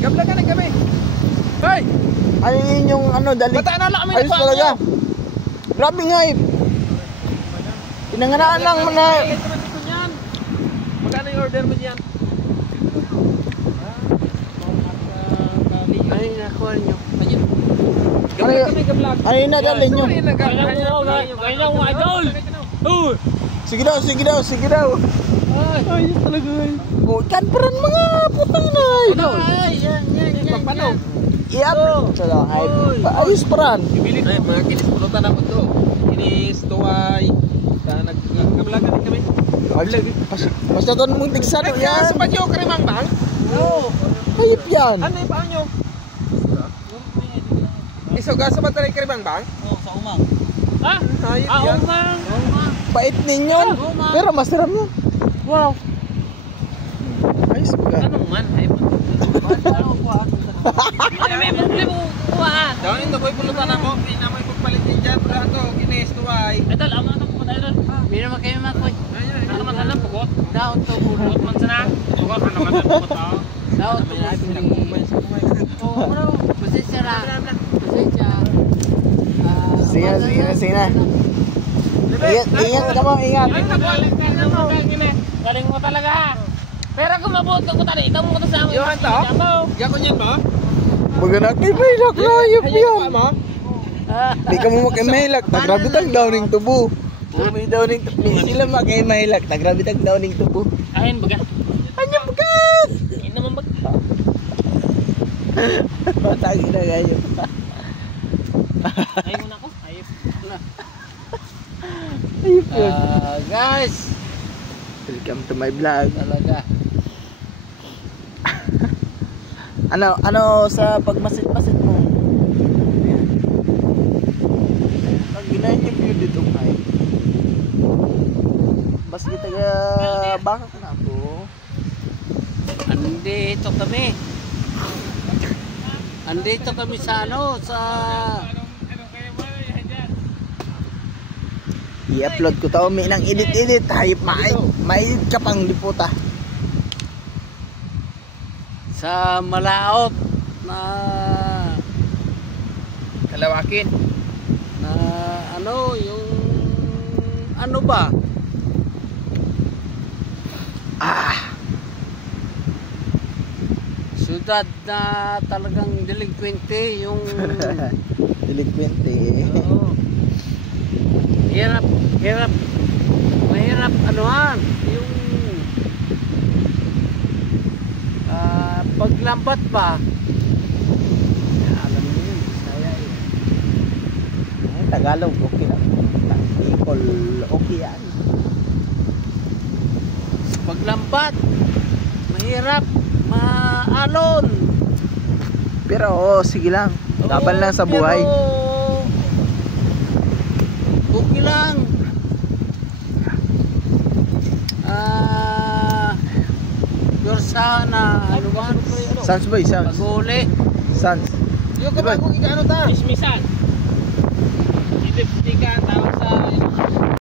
Gabla ka na kami. Hoy! Ano yun yung ano, dali? Bataan na lang kami. Ayos talaga. Grabe nga eh. Pinanganaan lang mo na. Magkano yung order mo dyan? Ay, nakuha nyo. Ayun. Gabla kami, gabla. Ano yung nadali nyo? Kailan mo, idol! Sige daw, sige daw, sige daw. Ayos talaga eh. Oh, kanperan mga putang na. Ay, yan. Paano? I-upload sa lang. Ayos paran. Ibili na mga kinis-pulutan ako to. Kinis, tuway. Nag-gabla ka din kami. Basta doon mong tigsan Ay, yan. sa panyo, karimang bang? Oo. Hayop yan. Ano yung paan nyo? Isuga sa batalay karimang bang? Oo, sa umang. Ha? Hayop yan. Umang. Bait ninyo. Pero masarap yan. Wow. Ayos ka. Anong man? Ay, may problema ko kuha. Daw yung taboy pulutan ako. Pinamoy pagpalit din dyan. Pero ito, kinis, tuway. Idol, ama na po idol. Hindi naman kayo makoy. Ano naman alam po? Daot to pulot man sana. Suka ka naman po tao. Daot to oh, bro. Pasensya ra. Pasensya. Sige na. Ingat ka mo, ingat. Galing mo talaga ha. Pero kung mabuot ko tali, ikaw mo ko sa amin. Yohan to? Gakon yan mo? Maganak kay Maylak na, hayop yan. mo? Di ka mo makimaylak, tagrabe tag downing tubo. May downing tubo. Sila makimaylak, tagrabe tag downing tubo. Kain baga. Anyang bagas! Hindi naman baga. Patagi na kayo. Ayaw mo na ako. Ayaw na. Hayop yun. Guys. Welcome to my vlog. Talaga. Ano sa pagmasit-masit mo? Ayan. Pag ginahin yung view dito ngay. Bas kita ga baka ka na po. Andito kami sa ano, sa I-upload ko to, may nang edit-edit, hayop ma-edit ka pang liputa. sa Malaot na Kalawakin. na ano yung ano ba? Syudad na talagang delinquente yung Delinquente. oo. Mahirap anuhan yung paglambat ba? Alam mo yun, Bisaya yun. Tagalog, okay lang. Bicol, okay yan. Paglambat, mahirap, maalon. Pero sige lang, laban lang sa buhay. Pero, okay lang. Sana ano ba? Sans boy, sans. Pag-uli. Sans. Yung kabagong ikaano ta? Mismisan. Hindi ka tawag sa